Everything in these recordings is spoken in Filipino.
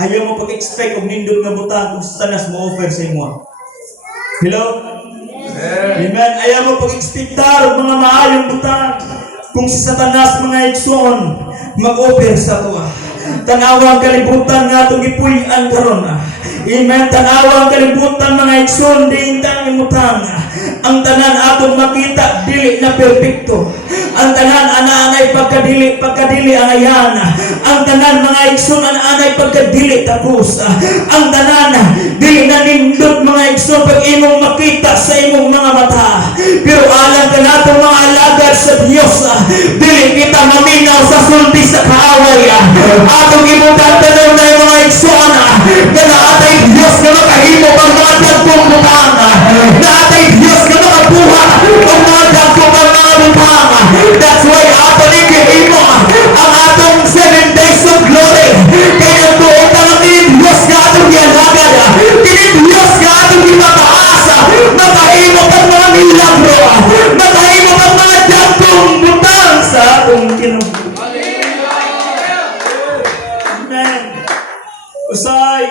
Ayaw mo pag-expect og nindot nga butang kung satanas mo offer sa imo. Hello? Amen. Ayaw mo pag-expectar og mga maayong butang kung si satanas mga igsoon mag-offer sa tuwa. Tanawang kalibutan nga itong ipuy-an karon. Amen. Tanawang kalibutan mga igsoon diin tang imutang. Ang tanan atong makita dili na perpekto. Ang tanan ana-anay pagkadili ang ayan. Ang tanan mga igsoon ana-anay pagkadili tapos. Ang tanan dili na nindot mga igsoon pag imong makita sa imong mga mata. Pero alam ka nato mga alagad sa Dios, dili kita maminaw sa sulti sa kaaway. Atong imutan tanan na mga igsoon na naatay Dios na makahimo ang mga dagkong butang. Naatay Dios na makabuha ang mga dagkong mga butang. That's why aton ikihimo ang atong 7 days of glory. Kaya tuon ang Diyos nga atong ialagad. Kini Diyos nga atong ipataasa. Makahimo ang mga milagro. Makahimo ang mga dagkong butang sa atong kinabuhi. Amen. Usay,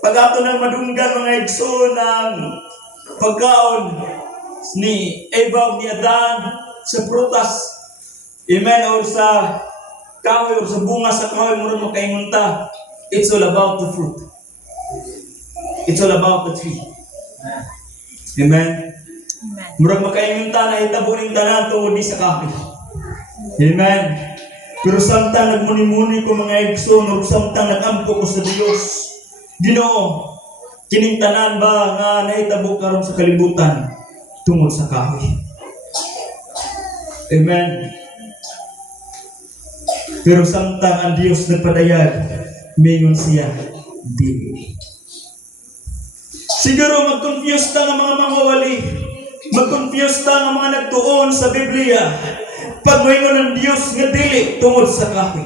pag ato nang madunggan mga igsoon ng pagkaon ni Eva o ni Adan sa prutas, amen, or sa kahoy or sa bunga sa kahoy, muna makaingunta, it's all about the fruit. It's all about the tree. Amen. Murag makaingunta na itabuning tanan tungod di sa kahoy. Amen. Pero samtang nagmuni-muni ko mga igsoon, o samtang nagampo ko sa Dios, Ginoo, kining tanan ba nga nahitabo karon sa kalibutan tungod sa kahoy. Amen. Pero samtang ang Diyos nagpadayag, mingon siya, dili. Siguro mag-confuse ta ng mga mangawali, mag-confuse ta ng mga nagtuon sa Biblia. Pag moingon ng Diyos nga dili tungod sa kahoy.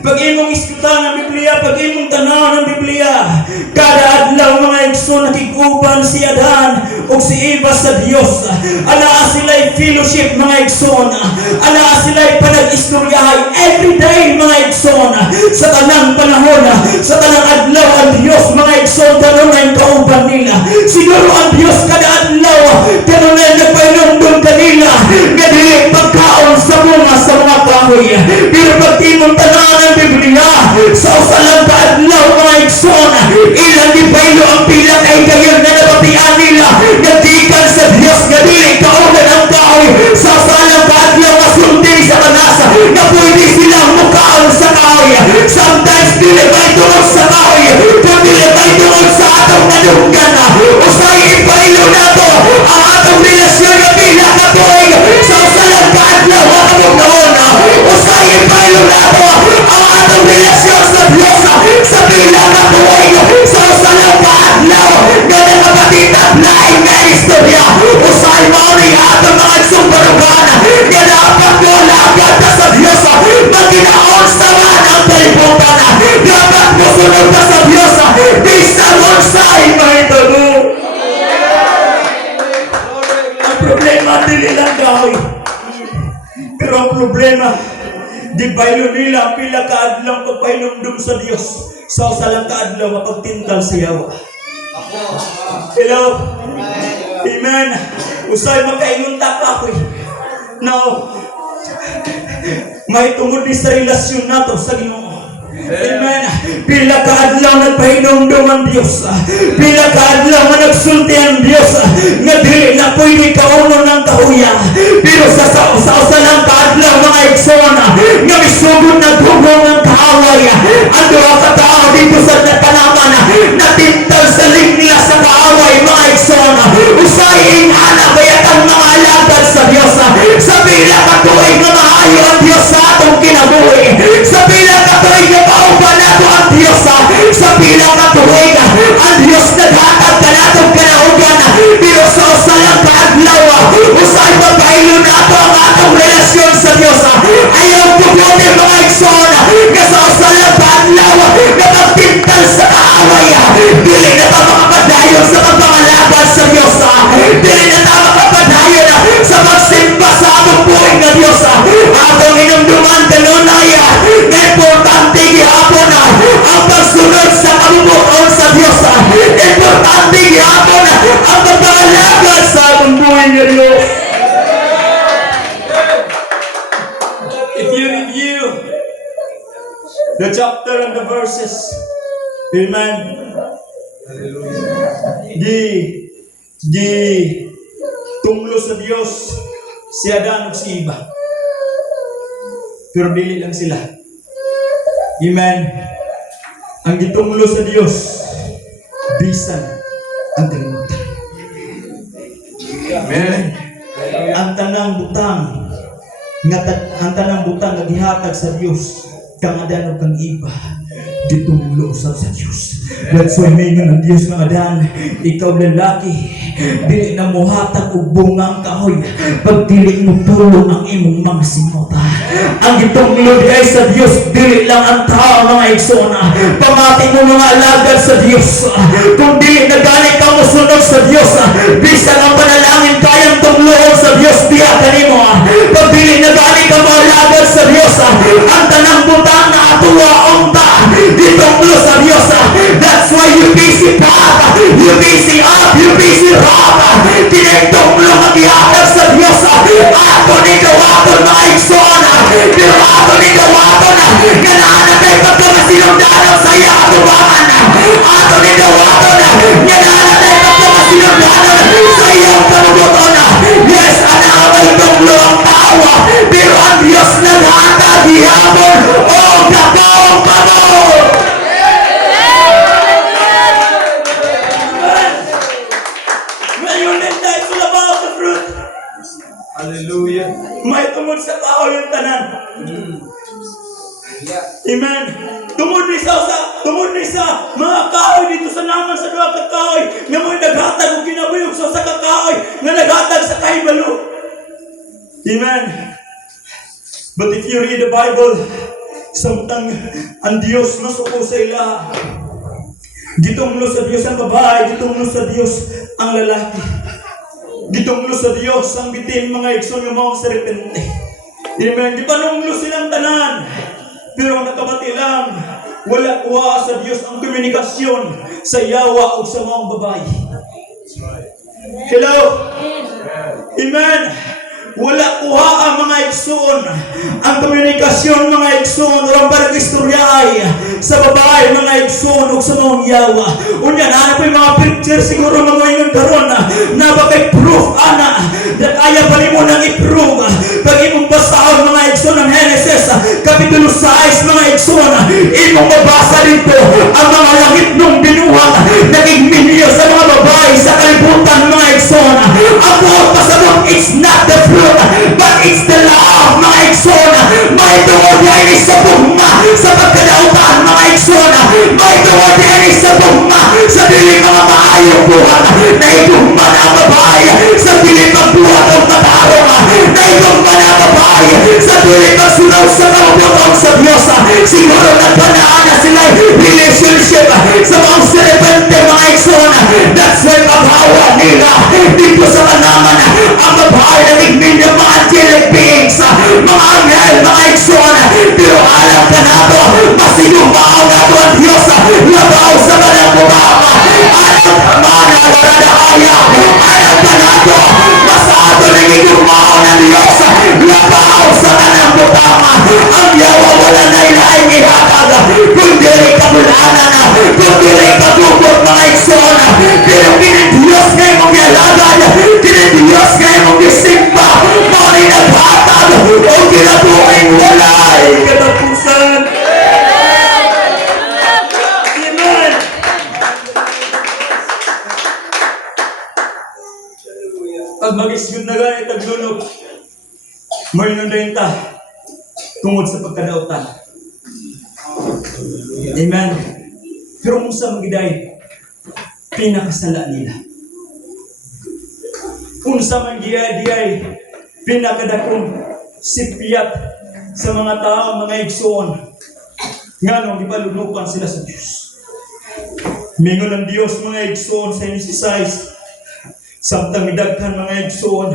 Pag imong iskutan ng Biblia, pag imong tanaw ng Biblia, kada adlaw mga igsoon nakiguban si Adan o si Eva sa Diyos. Anaa sila'y fellowship mga igsoon. Anaa sila'y panag-istoryahay everyday mga igsoon. Sa tanang panahon, sa tanang adlaw ang Diyos mga igsoon karon ay kauban nila. Siguro ang Diyos kada adlaw karon ay nagpainumdum kanila nga dili pagkaon sa bunga sa mga kahoy. Pero pag imong tanaw ng Biblia, sa usalang kaadlaw mga igsoon, ilang di pailo ang pila kay gayon na nabatian nila nagdikan sa Diyos nga dili kauban ang kahoy. Sa usalang kaadlaw masulti sa kanasa na pwede silang mukaon sa kahoy. Sometimes dili ba tungod sa kahoy, kung dili ba tungod sa atong nadunggan. Usay ipailo na to ang atong relasyon na pila ka tuig sa usalang kaadlaw atong naon. Usay ipailo na to ang atong relasyon sa Diyos sa pila ka tuig sa usalang kaadlaw nga nakapatitab laing nga istorya. Usay mao ni atong mga sumbarugan nga dapat mo lagad ka sa Diyos magkinaon sa man ang kalibutan. Dapat mo sunod ka sa Diyos bisan unsay mahitabo. Ang problema dili lang kahoy, pero ang problema di bailo nila pila kaadlaw pagpahinumdum sa Diyos sa usalang kaadlaw mapagtintal sa yawa. Hello? Amen. Usay makaingon ta kahoy. Now, may tungod ni sa relasyon nato sa Ginoo. Amen. Pila kaadlaw nagpahinumdum ang Diyos. Pila kaadlaw nga nagsulti ang Diyos nga dili na pwede kaunon ng kahuya. Pero sa usalang kaadlaw mga igsoon nga misugod na dugong ang kaaway. Ang duha ka tao dito sa Panaman natintal sa lingla sa kaaway mga igsoon. Usayin ana bayat ang mga alagad sa Diyos. Sa pila ka tuig nga maayo ang Diyos sa atong kinabuhi. Sa pila ka tuig nga pauban nato ang Diyos. Sa pila ka tuig ang Diyos naghatag ka natong kanaugan. Pero sa usalang kaadlaw usay magpailo nato ang atong relasyon sa Diyos. Ayaw pugutin mga igsoon nga sa usalang kaadlaw nga magtintal the chapter and the verses. Amen. Di tunglo sa Dios si Adan ug si Eva. Pero dili lang sila. Amen. Ang gitunglo sa Dios bisan ang kalimutan. Amen. Ang tanang butang ang tanang butang nga gihatag sa Dios kang Adan ug kang Eva gitunglo usab sa Dios. That's why mingon ang Dios nga Adan, ikaw lalaki, dili na mohatag og bungang kahoy pag dili mo tulong ang imong mga simota. Ang gitunglo ay sa Dios, dili lang ang tao mga igsona. Pamati mo mga alagad sa Dios. Kung dili na gani ka mosunod sa Dios, bisan ang panalangin kayang tungloon sa Dios diha kanimo. Pag dili na gani ka moalagad sa Dios, ang tanang butang na atuwa unta gitunglo sa Dios. That's why you busy pop, you busy up, you busy rock. Tinitunglo ang gihatag sa Dios. Ato ni kawaton mga igsona. Pero ato ni kawaton nga naanapay pagkamasinundanon sa iya katubangan. Ato ni kawaton nga naanapay pagkamasinundanon sa iyong kanubuton. Yes, anaway tunglo ang tawa. Pero ang Diyos naghatag ihapon o kakawang pamor. Hallelujah. May tungod sa tao yung tanan. Amen. Tungod ni sa mga kahoy dito sa naman sa duha ka kahoy nga mo'y naghatag og kinabuyog sa kakahoy nga naghatag sa kahibalo. Amen. But if you read the Bible, samtang ang Dios nasuko sa ila, gitunglo sa Dios ang babae, gitunglo sa Dios ang lalaki. Gitunglo sa Dios ang bitin mga igsoon nga mao sa repente. Amen. Di panunglo silang tanan. Pero ang nakabati lang, wala kuha sa Dios ang komunikasyon sa yawa o sa mga babae. Hello? Amen. Wala kuha ang mga igsoon ang komunikasyon mga igsoon o ang istoryahay sa babae mga igsoon o sa mga yawa. Unya na po yung mga picture siguro mga ingon karon na bakay proof ana na kaya pa nimo nang i-prove pag imong basahon mga igsoon ng Genesis kapitulo 6 mga igsoon imong mabasa dito ang mga langit nung binuhat naging minyo sa mga babae sa kalibutan mga igsoon. Ang buong pasabot, it's not the fruit but it's the love mga igsoon. May tungod yan sa bugma sa pagkadautan mga igsoon. May tungod yan sa bugma sa dili mga maayong buhat na igugma na ang babae sa dili magbuhat ang katarong na igugma na ang babae sa dili magsunaw sa kabutong sa Diyos. Siguro nagpanaan na sila relationship sa mga serepente mga igsoon. That's why maghawa nila dito sa kanaman ang babae na igmin ng mga angelic beings, mga anghel, mga igsoon. Pero alam ka na ito, masinumao na ito ang Diyos labaw sa kanang bumama. Alam ka man na karadahaya, alam ka na ito, masato na igumao ng Diyos labaw sa kanang bumama. Ang yawa wala na ilaing ihatag kung dili ka bulanan, kung dili ka tubot mga igsoon. Pero kinidiyos ngayon mong yalagad, kinidiyos ngayon mong isimba, mga naghatag o kinatuwing walay katapusan. Amen. Pag mag-isyon na ganit ang lunok, may nandayta tungod sa pagkadautan. Amen. Pero kung sa magiday, pinakasala nila. Unsa man giyay pinakadakong sipiyat sa mga tao, mga igsoon. Nganong ipalulukan sila sa Diyos. Mingon ang Diyos mga igsoon sa Genesis 6. Samtang midaghan mga igsoon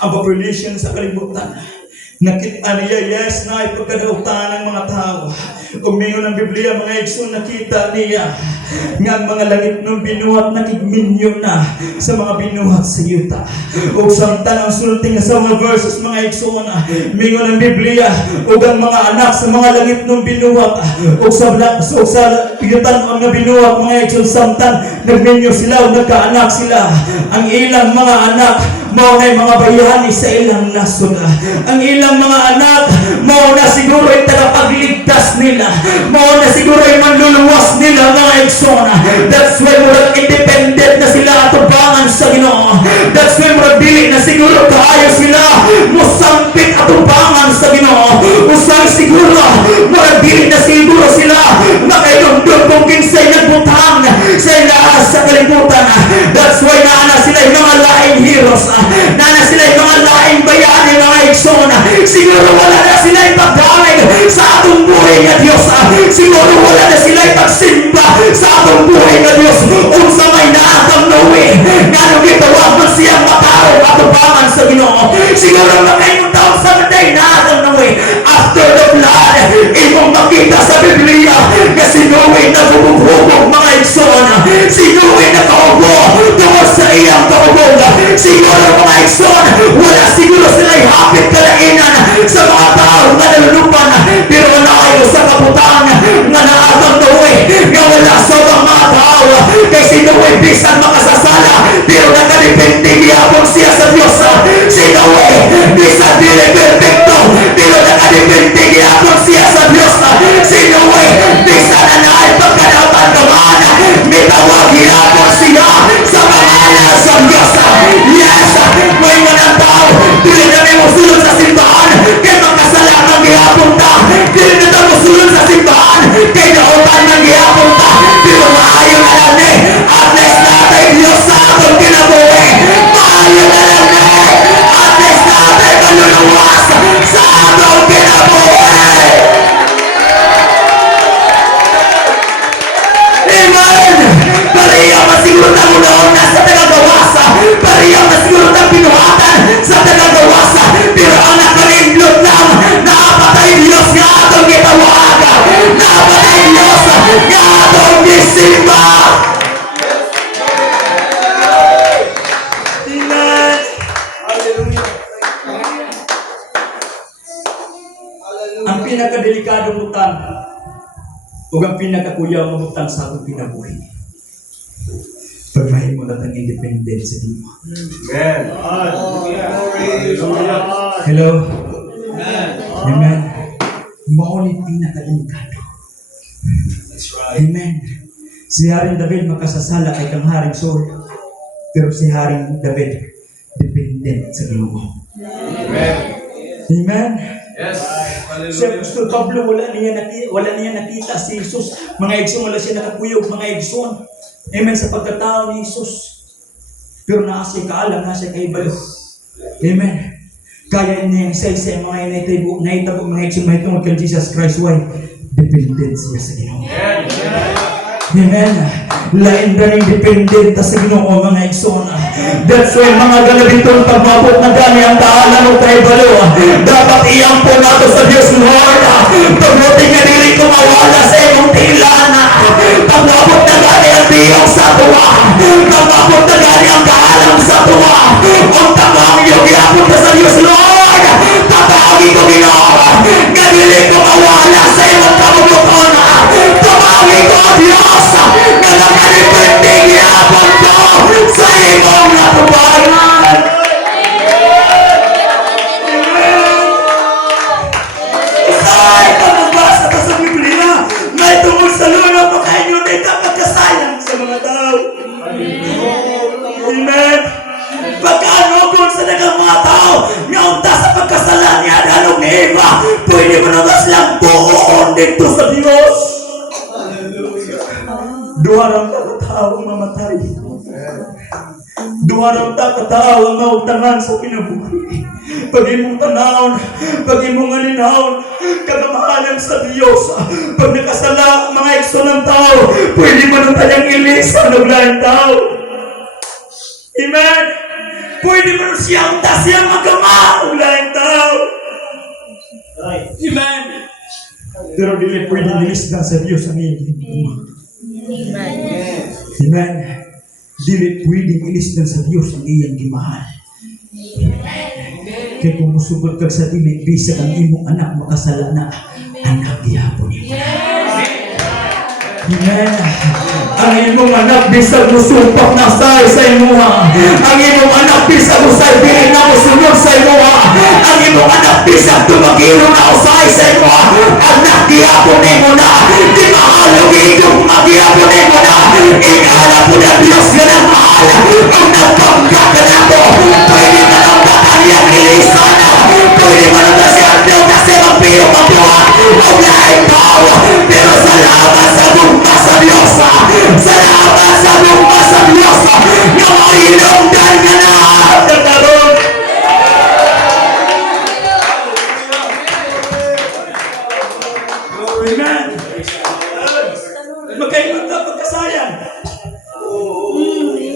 ang population sa kalibutan. Nakita niya, yes, na ipagkadautan ng mga tao. Umingon ang Biblia mga igsoon, nakita niya nga ang mga langit ng binuhat nakigminyo na sa mga binuhat sa yuta. O samtang ang sulting sa mga verses mga igsoon, mingon ang Biblia o ang mga anak sa mga langit ng binuhat o sa yutan ang mga binuhat mga igsoon, samtang nagminyo sila o nagkaanak sila. Ang ilang mga anak mao na mga bayani sa ilang nasod. Ang ilang mga anak mao na siguro ay tagapagligtas nila, mao na siguro ay manluluwas nila mga igsoon. That's why murag independent na sila atubangan sa Ginoo. That's why murag dili na siguro kaayo sila mosampit atubangan sa Ginoo. Usay siguro murag dili na siguro sila makailumdum kung kinsay nagbutang sa ilaha sa kalibutan. That's why naana sila yung mga laing heroes, naana sila yung mga laing bayani mga igsoon. Siguro wala na sila ipagdamig sa atong buhay nga Diyos. Siguro wala na sila ipagsimba sa atong buhay nga Diyos. Unsa may naatang nawi nga nung gitawag mo siyang matarong atubangan sa Ginoo. Siguro makayong taon sa maday naatang nawi. After the blood, imong makita sa Biblia nga sinuwi na bububog mga igsoon. Sinuwi na kaubo tungkol sa iyang kaubog. Siguro mga igsoon, wala siguro sila'y hapit kalainan sa mga tao nga nalulupan, pero naayo sa kabutan nga naatang nawi nga wala sa mga tao. Kay sinuwi bisan makasasala, pero nakadepende gihapon siya sa Diyos. Sinuwi bisan dili perfecto, pero nakadepende gihapon siya sa Diyos. Sinuwi bisan na naay pagkadautan kaman, mitawag gihapon siya sa pangalan sa Diyos. Yes, may mga tao dili na may musulod sa simbahan kay makasalanan gihapon ta. Dili na ta musulod sa simbahan kay nautan ng gihapon ta, pero maayo na lang ni at least natay Diyos sa atong kinabuhi. Maayo na lang ni at least natay kaluluwas sa atong kinabuhi. Amen! Pariyaw masiguro na munaon na sa tagagawasa, pariyaw masiguro na pinuhatan sa tagagawasa, pero ang nakalindot lang, naapatay Diyos nga atong gitawag, naapatay Diyos nga atong gisimba. Amen! Ang pinakadelikadong utang o ang pinakakuyaw ng utang sa atong kinabuhi, pagmahimo na ang independent sa Ginoo. Amen. Hello? Amen. Mao ni pinakadelikado. Amen. Si Haring David makasasala kay kang Haring Saul, pero si Haring David dependent sa Ginoo. Amen. Amen. Yes. Sa apostol Pablo, wala niya nakita si Jesus. Mga igsoon, wala siya nakakuyog, mga igsoon. Amen, sa pagkatao ni Jesus. Pero nasa kaalam, nasa kaibalo. Amen. Kaya niya yung isa-isa yung mga naitabo, mga igsoon, mahitungod kay Jesus Christ. Why? Dependent siya sa Ginoo. Amen. Lain na rin dependent sa Ginoo mga igsoon. That's why mga galabitong pagmabot na gani ang taalan ng kaibalo, dapat iyampo nato sa Diyos Lord. Pagmuti nga dili ko mawala sa imong tilan. Pagmabot na gani ang diyong sa tuwa, pagmabot na gani ang kaalam sa tuwa. Ang tamang yung iyampo ka sa Diyos Lord, tatawagin ko Ginoo nga dili ko mawala sa imong kabubuton. Tumawin ko Diyos nga nakadepende iyampo ko sa imong natubayan. Ay, pagbasa ka sa Biblia, may tungkol sa luno mo kayo na ikapagkasayang sa mga tao. Amen. Pagkaano kung sa nagang mga tao, ngaunta sa pagkasalan niya, dalong ni Eva, pwede mo naman silang buon dito sa Diyos. Duharang kakatao mamatay. Duharang kakatao ang mautangan sa kinabuhi. Pag imong tanawon, pag imong alinawon, kagamahalan sa Diyos. Pag nakasala mga ikso ng tao, pwede mo nang tayang ilisa ng laing tao. Amen. Pwede mo nang siyang magama ng laing tao. Amen. Pero dili pwede nilisdan sa Diyos ang iyong ginawa. Amen. Dili pwede ilisdan sa Diyos ang iyong gimahal. Kaya kung musugod kag sa dili, bisag ang imong anak makasala na, anak gihapon niya. Amen. Ang imong anak bisag musupak na sa imuha. Ang imong anak bisag usay dili na musunod sa imuha. Ang imong anak bisag tumagiro na usay sa imuha. Anak gihapon nimo na. Di mahalog itong magihapon nimo na. Ingala po na Diyos nga nagmahal. Ang nagpangga ka na to. Pwede ka nang batalyan ilisan na. Pwede ka nang nasiyardaw kasi magpiyong magbuhat. Huwag na ikaw. Pero salamat sa bumpa sa Diyos. Salamat sa bumpa sa Diyos. Na mahinungdan ka na. Nagkaroon. Amen. Magkainod ka pagkasayang.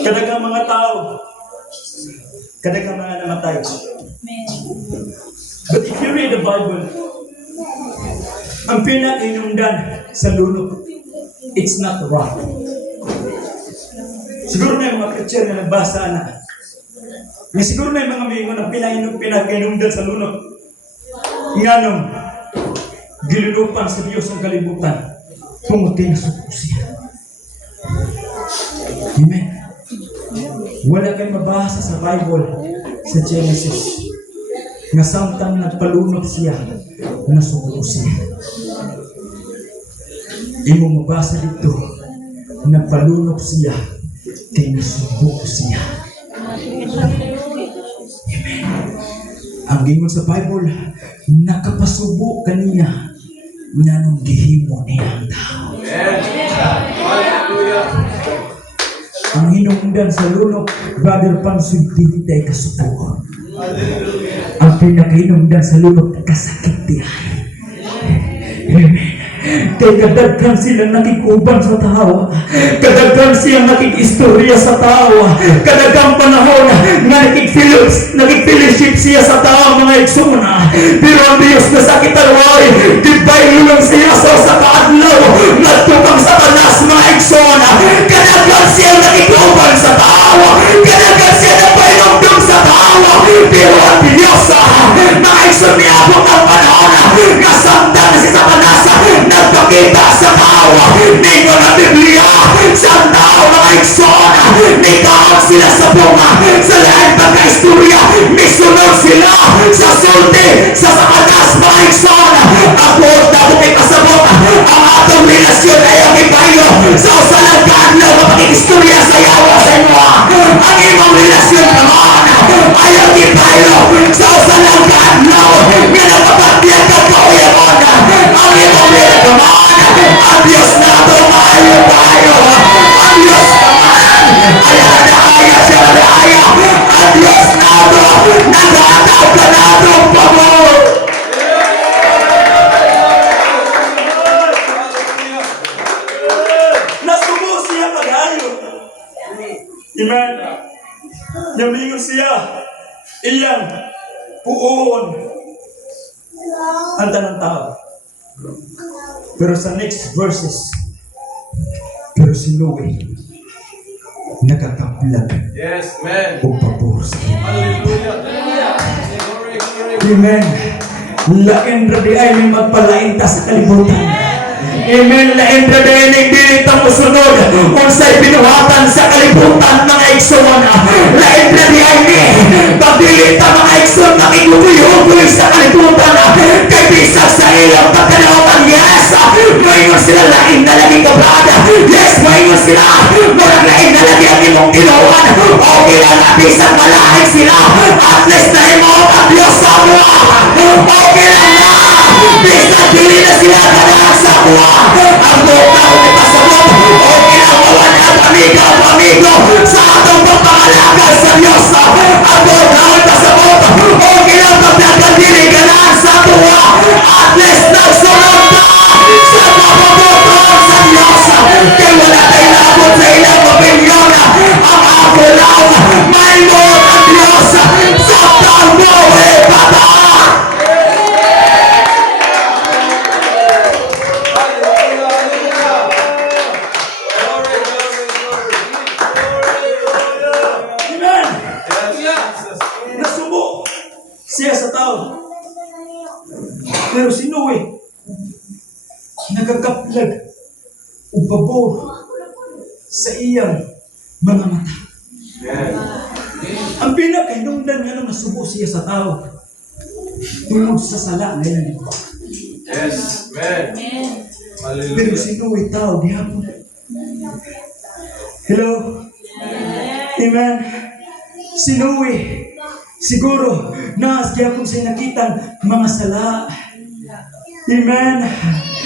Kadagang mga tao. Kadagang mga namatay. But if you read the Bible, ang pinakainundan sa lunok, it's not wrong. Siguro na yung mga preacher na nagbasa na. Siguro na yung mga mingon na pinakainundan sa lunok. Nganong, gilulupan sa Diyos ang kalibutan. Pumatay na sa siya. Amen. Wala kayong mabasa sa Bible, sa Genesis, nga samtang nagpalunok siya, nasuko siya. Imo mabasa dito, nagpalunok siya, kay nasuko siya. Amen. Ang gingon sa Bible, nakapasubo kaniya nga nung gihimo niya ang tao. Ang hinungdan sa lunok, Brother Pansud, dili tayo kasubuan. Ang pinakahinungdan sa lunok, kasakit dihay. Amen. Kaya kadaghan silang nakikuban sa tao. Kadaghan silang nakikistorya sa tao. Kadaghan panahon na nakikfellowship siya sa tao, mga iksuna. Pero ang Diyos na sa kitalway, dibay lang siya sa kaadlaw. Nagtukang sa tanas, mga iksuna. Kadaghan silang nakikuban sa tao. Kadaghan silang napainumdum sa tao. Pero ang Diyos, mga iksuna, niabot ang panahon na samtang na si Satanas nagpakita sa tao. Nito na Biblia sa tao, mga ikson, nitawag sila sa bunga, sa lahat pagka-istorya, misunod sila sa sulti, sa Satanas, mga ikson. Ako na bukay kasabot ang atong relasyon ay ang ipayo sa usalang kadlaw na pag-istorya sa yawa sa inyo. Ang imong relasyon naman ay ang ipayo sa usalang kadlaw nga nakapagbiyan ka kauyamon. Ang imong relasyon ang Diyos na ito maayo tayo. Ang Diyos naman ay nadaya siya nadaya. Ang Diyos na ito nagataw ka na itong pamor. Nasubo siya pag-ayo. Amen. Yamingo siya iyang puon ang tanang tao. Pero sa next verses, pero si Noe nakakaplag. Yes, man. O pabor sa kanya. Hallelujah. Amen. Lain radi ay may magpalainta sa kalibutan. Amen. Lain radi ay nagdilita mo sunod. Unsay binuhatan sa kalibutan, mga ikson. Lain radi ay ni pagdilita, mga ikson, nakiguguy-huguy sa kalibutan. Kay bisag sa ilang pagkanawakan, yes. Mayon sila lain na lagi kabrada. Yes, mayon sila. Murag lain na lagi ang imong ginawan. Okay lang na bisag malahin sila. At least na imong ang Diyos sa buwa. Okay lang na. Bisag dili na sila kanahan sa buwa. Ang buka kung ipasabot. Okay lang mawan ang amigo sa atong pagpangalagal sa Diyos. Ang buka kung ipasabot. Okay lang pagdagan dili kanahan sa buwa. At least nagsunod na sa papabotoon sa Diyos. Kaya wala tayo labot sa ilang opinyon. Ang ako lang may Lord ang Diyos sa tangbo e pata. siya sa tao. Pero si Noe, nagakaplag o pabor sa iyang mga mata. Amen. Ang pinakahinungdan nga nung nasubo siya sa tao tungod sa sala ngayon. Yes. Amen. Pero Hallelujah. si Noe tao gihapon. Hello? Amen. Si Noe, siguro, naas gihapon siya nakitang mga sala. Amen.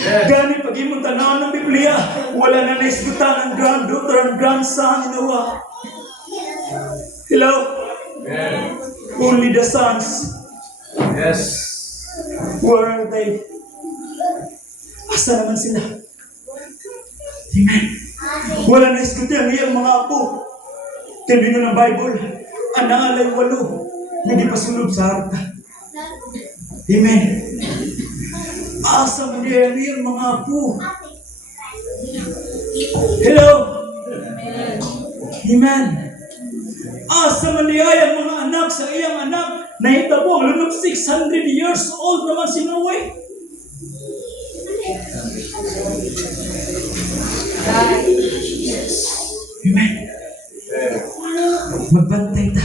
Gani pag imong tanaw ng Biblia, wala na naisgutan ng granddaughter and grandson ni Noah. Hello? Amen. Only the sons. Yes. Where are they? Asa naman sila? Amen. Wala na isgutan ang iyang mga apo. Kaya ng Bible, ang nangalay 8 na gipasulog sa harta. Amen. Asa man niya ang iyang mga apo. Hello? Amen. Asa man niya ang mga anak sa iyang anak na hitabo, lunok 600 years old naman si Noe. Amen. Magbantay ta.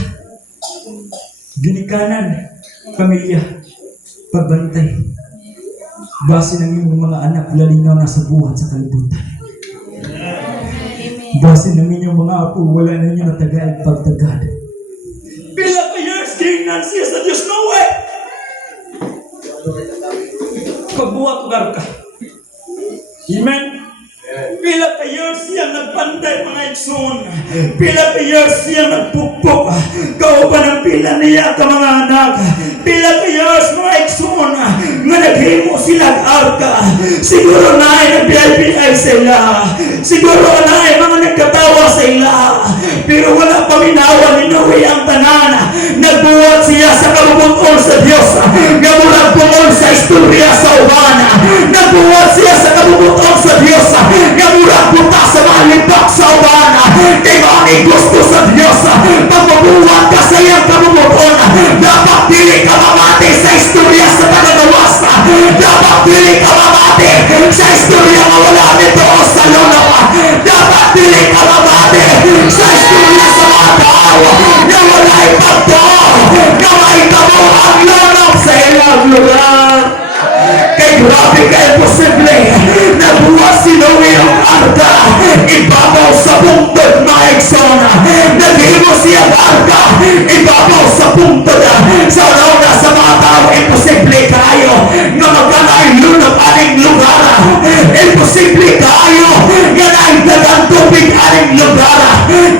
Ginikanan, pamilya, pagbantay. Base ng iyong mga anak, lalingaw na sa buhat sa kalibutan. Base ng inyong mga apo, wala na inyo natagay pagtagad. Pila ka years tingnan siya sa Diyos Noe. Pagbuhat ka. Amen. Pila ka years siya nagpantay mga igsoon. Pila ka years siya nagpukpok. Kauban ang pila niya ka mga anak. Pila ka years mga igsoon nga naghimo silang arka. Siguro na ay nag-BIPI sa ila. Siguro na ay mga nagkatawa sa ila. Pero wala paminawa ni Noe ang tanan. Nagbuhat siya sa kabubuton sa Diyos. Gamurag kumon sa istorya sa ubana. Nagbuhat siya sa kabubuton sa Diyos. Gamurag buta sa malibak sa ubana. Kaya mga gusto sa Diyos. Pag mabuhat ka sa iyang kabubuton, dapat dili ka mamati sa istorya sa tagagawas. Dapat dili ka mamati sa istorya nga wala nito sa luna pa. Dapat dili ka mamati sa istorya sa mga tao na wala ipagto na may tamo ang lunok sa ilang lugar. Kay grabe ka imposible na buwas si Noe ang arka ibabaw sa bungtod mga eksona. Naghimo siya ang arka ibabaw sa bungtod sa una sa mga tao. Imposible kayo na magkanay lunok aning lugar. Imposible kayo nga naigdagang tubig aning lugar.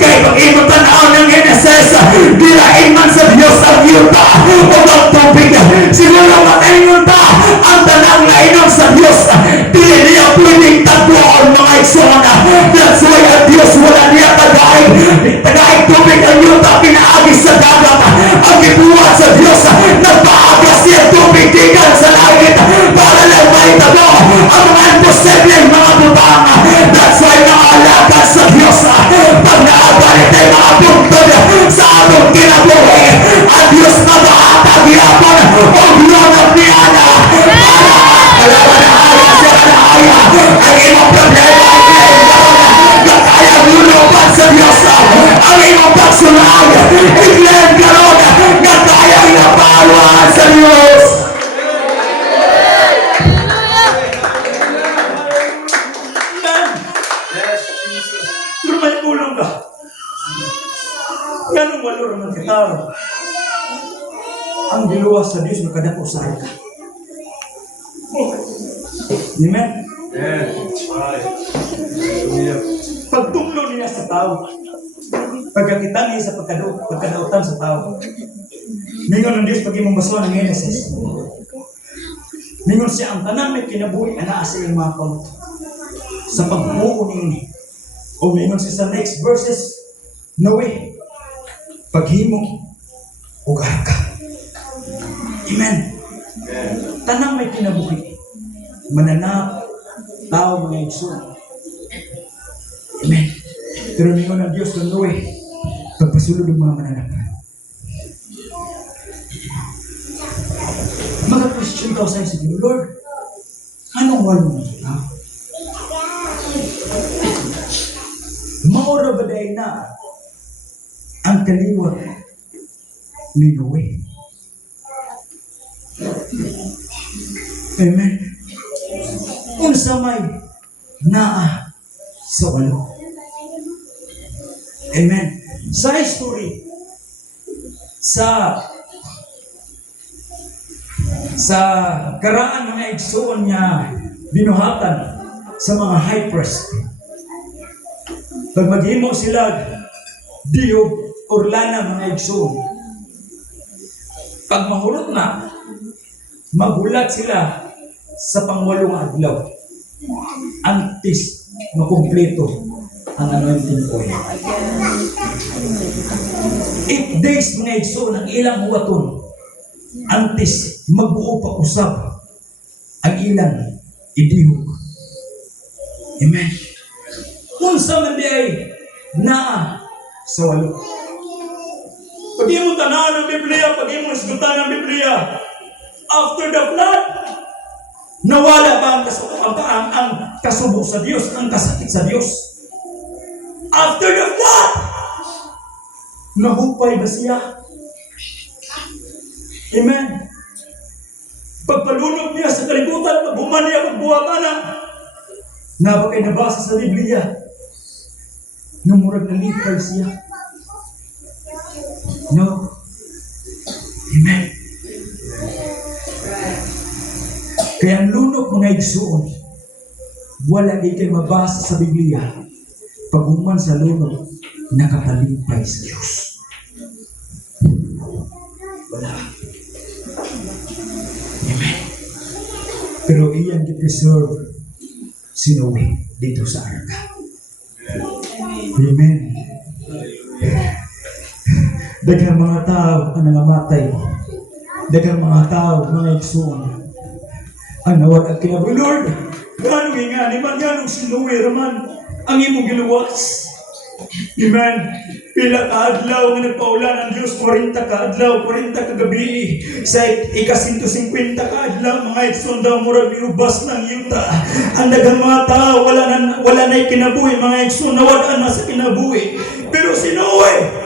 Kay pag imong tanaw ng NSS, dirain man sa Diyos ang yuta o ang tubig. Siguro mataingon ta ang tanang nainom sa Diyos. Dili niya pwedeng tagpuan mga eksona. That's why ang Diyos wala niya tagay. Tagay tubig ang yuta pinaagi sa dagat. Ang ibuhat sa Diyos, nagpaaga siya tubig tigan sa langit para lang maitabo ang mga imposibleng mga butang. That's why mga alaga sa Diyos, pag naagalit ay mga bungtod sa atong kinabuhi, ang Diyos na bahatag yapon o glonag niya na para kalawanahaya siya kanahaya ang imong problema ay ngayon na kaya lulupan sa Diyos ang imong pagsulag i-claim karon na kaya inapaluan sa Diyos. Yes, Jesus. Pero may tulong ka. Ganong walo naman katao. Ang diluwas sa Diyos nakadako sa arka. Amen. Amen. Right. Hallelujah. Pagtunglo niya sa tao. Pagkakita niya sa pagkadautan sa tao. Mingon ng Diyos pag imong basuhan ng Genesis. Mingon siya ang tanang may kinabuhi ana sa iyong mga kaulo. Sa pagbuo niya. O mingon siya sa next verses. Noe. Paghimo. O arka. Amen. Amen. Tanang may kinabuhi. Mananap. Tao mga igsoon. Amen. Pero mingon ng Diyos ng Noe. Pagpasulod ng mga mananap. Mag-question ka sa isip mo, Lord, anong walong na? Maura ba dahil na ang kaliwat ni Noe? Amen. Unsa may naa sa walo. Amen. Sa history, sa karaan mga igsoon niya binuhatan sa mga high priest. Pag maghimo sila diyog or lana mga igsoon, pag mahulot na, magulat sila sa pangwalong adlaw. Antes makumpleto ang anointing oil. 8 days mga igsoon ang ilang huwaton. Antes magbuo pa usab ang ilang idihog. Amen. Unsa man di ay naa sa walo. Pag mo tanahan ng Biblia, pag mo isgutan ng Biblia, after the flood, nawala ba ang kasubo sa Diyos, ang kasakit sa Diyos? After the flood, nahupay ba siya? Amen. Pagpalunod niya sa kalibutan, paghuman niya, pagbuhatan na, nabakay nabasa sa Biblia, namurag na lipay siya. No. Amen. Kaya ang lunok mga igsoon, wala kayo mabasa sa Biblia, paghuman sa lunok, nakapalipay sa Diyos. Wala. Amen. Pero iyan gi-preserve si Noe dito sa arka. Amen. Daghang mga tao ang nangamatay. Daghang mga tao, mga igsoon, ang nawag at kinabuhi. Lord, gano'ng nga naman, gano'ng si Noe raman ang imong giluwas. Amen. Pila ka adlaw nga nagpaulan ang Diyos, 40 ka adlaw, 40 ka gabi. Sa ika-150 ka adlaw, mga igsoon daw murag niubas ng yuta. Ang daghang mga tao, wala na'y kinabuhi, mga igsoon, nawagan na sa kinabuhi. Pero si Noe,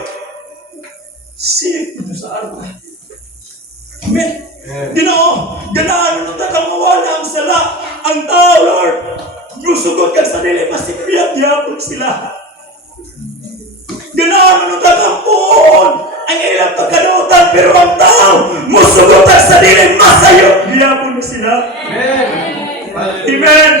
siya ito sa arka. Amen. Ginoo, ganaan mo na kang mawala ang sala. Ang tao, Lord, nusugot ka sa dili, masikriyak-yapon sila. Ganaan mo na kang puon ang ilang pagkanutan, pero ang tao, musugot ka sa dili, masayot. Yapon na sila. Amen.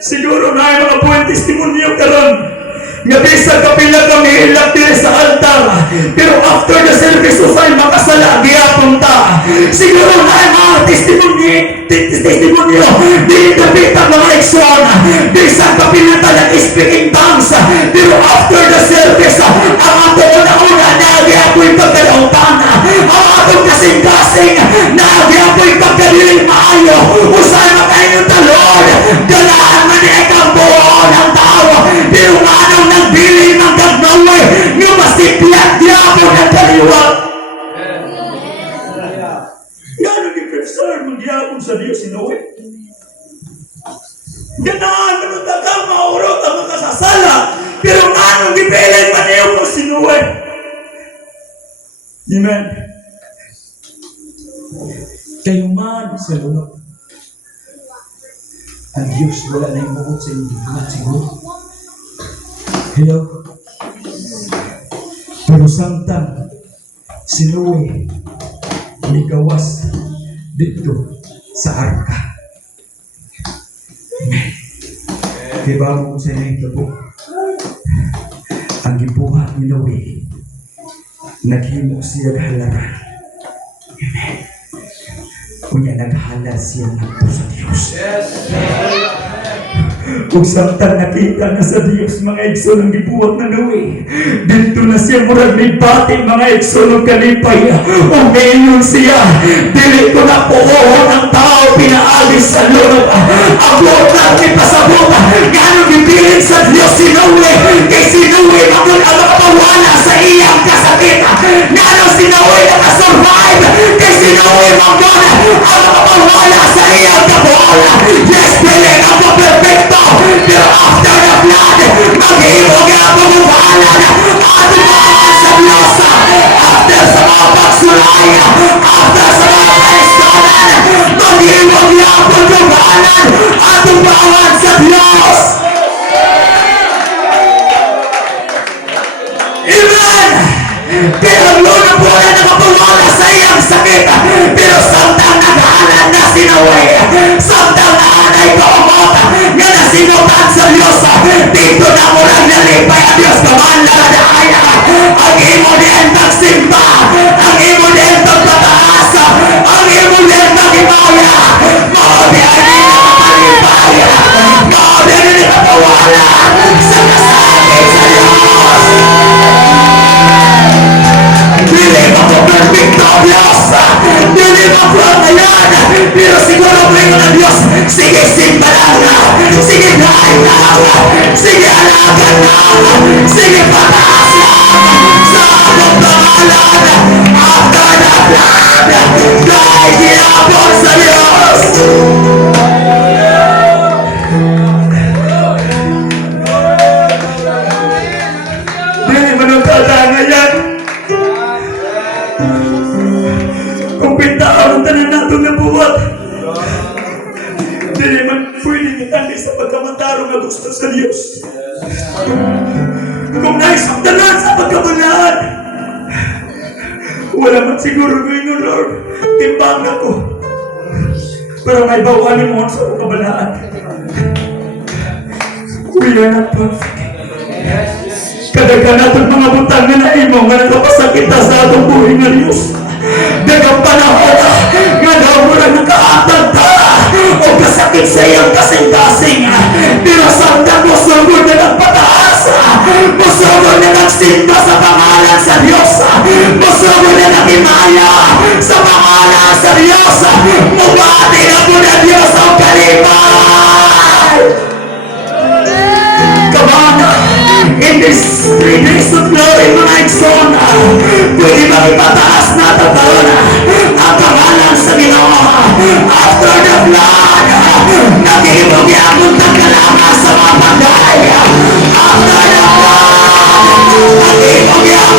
Siguro na yung mga buwan testimonyo karon nga bisag kapila kami hilak dili sa altar, pero after the service usay makasala gihapon ta. Siguro na mga testimonyo di kapita mga igsoon, bisag kapila ta nag-speaking tongues, pero after the service ang ato una nagiapoy pagkalautan, ang atong kasing-kasing nagiapoy pagkaliling maayo. Usay makaingon ta, Lord, galaan man niya kang buon ang tao, pero nga anong nagbili ng gagnawe nga masiplat diapon ang kaliwat. Gano'n i-preserve mag-iapon sa Diyos si Noe. Ganaan manunod kang maurot ang makasasala, pero nga anong gipilan man niyo mo si Noe. Amen. Kayo man sa lunok, ang Diyos wala na yung bukod sa inyo. Siguro. Hello? Pero samtang si Noe ligawas dito sa arka. Amen. Diba mo sa inyo ito po? Ang gibuhat ni Noe, naghimo siya halaran. Amen. Kunya naghalal siya nagpo sa Diyos. Kung samtang nakita na sa Diyos, mga igsoon ang gibuhat na Noe, dito na siya murag ni bati, mga igsoon ang kalipay. Umayon siya, dili ko na puohon ang tao pinaalis sa lunok. Abot lang ipasabot, gano'ng ipilit sa Diyos si Noe, kay si Noe magul ang makapawala sa iyang kasakit. Gano'ng si Noe nakasurvive, kay si Noe Binuhin mo doon ang makapawala sa iyong kabuhalan. Yes, piling ang perfecto, pero after the flood, maghihimog ang pagbuhalan at umawan sa Diyos. After sa mga pagsulay, after sa mga kaistanan, maghihimog ang pagbuhalan at umawan sa Diyos. Amen! Kaya ang luna po na nakapawala sa iyang sakit, pero samtang naghahalan na sinaway, samtang naanay ko umot, nga nasinutan sa Diyos, dito na mo lang nalipay ang Diyos, kamanlang dahaya, ang imo din nagsimba, ang imo din nagpataas, ang imo din nagimaya, maudi ay di nakapalipay, maudi ay di nakapawala, sa kasakit sa Diyos. Dili ako perfecto, Diyos. Dili ako ngayon. Pero siguro mo ng Diyos, sige simba lang. Sige kain lang. Sige alagan lang. Sige pataas lang. Sa akong pangalan. After the flood, dahil ginapon sa Diyos. Dili managkadanga yan. Kung pintaan ang tanan nato na buhat, dili man pwede itali sa pagkamataro nga gusto sa Diyos. Kung naisaktanan sa pagkabalaan, wala man siguro ngayon, Lord, timbang ako. Pero may bawanin mo sa pagkabalaan. We are not perfect. Kadaghan natin mga butang na naimo nga nakapasakita sa atong buhay nga Diyos. Dagang panahon nga daw mo na nakaatag ta o kasakit sa iyang kasing-kasing. Pero samtang musugod na nagpataas, musugod na nagsimba sa pangalan sa Diyos, musugod na nagimaya sa pangalan sa Diyos, mubati na po na Diyos ang kalipay. Come on! In this 3 days of glory, mga igsoon, pwede magpataas na tataon ang pangalan sa Ginoo. After the flood, nag-iibog yapon tagkalaman sa mga bagay. After the flood, nag-iibog yapon